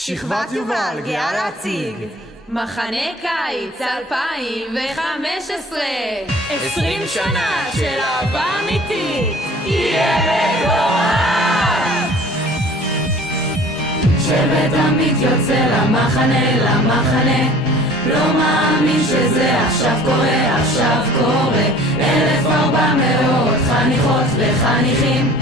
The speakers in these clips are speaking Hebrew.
שכבת יובל גאה להציג מחנה קיץ 2015 20 שנה של אהבה אמיתית יהיה מטורף. שבט עמית יוצא למחנה לא מאמין שזה עכשיו קורה 1400 חניכות וחניכים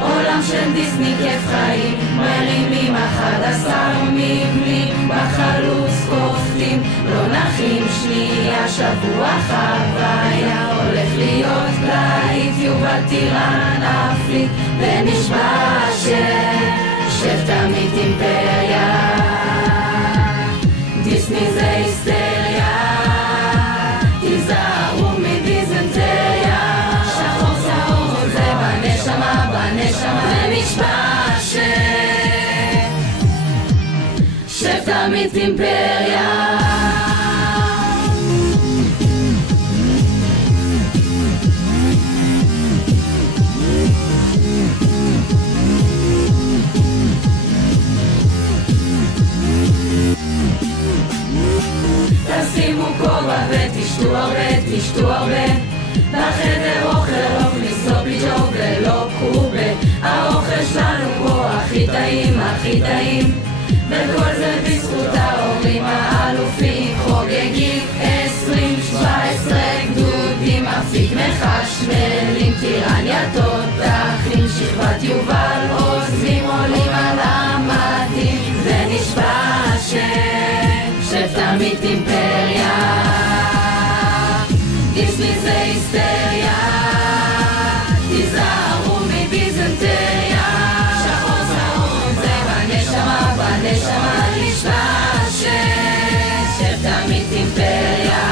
עולם של דיסני כיף חיים מרימים 11 מבנים בחלוץ קופטים לא נחים שנייה שבוע חוויה הולך להיות בית יובל טירן אפליט ונשבע שבט עמית אימפריה דיסני זה היסטריה תיזהרו מדיזנטריה שחור צהוב זה בנשמה ונשבע שבט עמית אימפריה תשימו כובע ותשתו הרבה בחדר אוכל סופי ג'ו ולא קובה האוכל שלנו פה הכי טעים וכל זה בזכות ההורים האלופים חוגגים 2017 גדודים אפיק מחשמלים טירניה תותחים שכבת יובל עוזבים עולים על המדים ונשבע שבט עמית אימפריה דיסני זה היסטריה תיזהרו מדיזנטריה שחור צהוב זה בנשמה נשבע שבט עמית אימפריה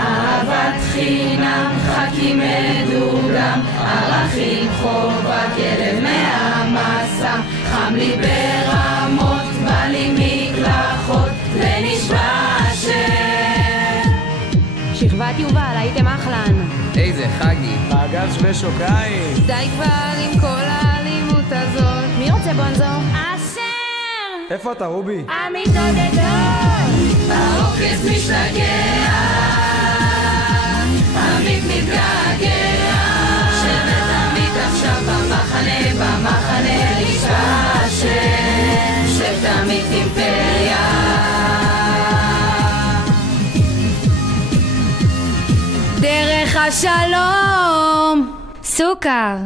אהבת חינם חכים מדוגם ערכים חובה כלב מהמסע חם לי ברמות בא לי מקלחות ונשבע שכבת יובל הייתם אחלן איזה חגי מעגל שווה שוקיים די כבר עם כל האלימות הזאת מי רוצה בונזו? אשר איפה אתה רובי? המתעודדות העוקץ משתגע עמית מתגעגע שבט עמית עכשיו במחנה נשבע שבט עמית אימפריה דרך השלום סוכר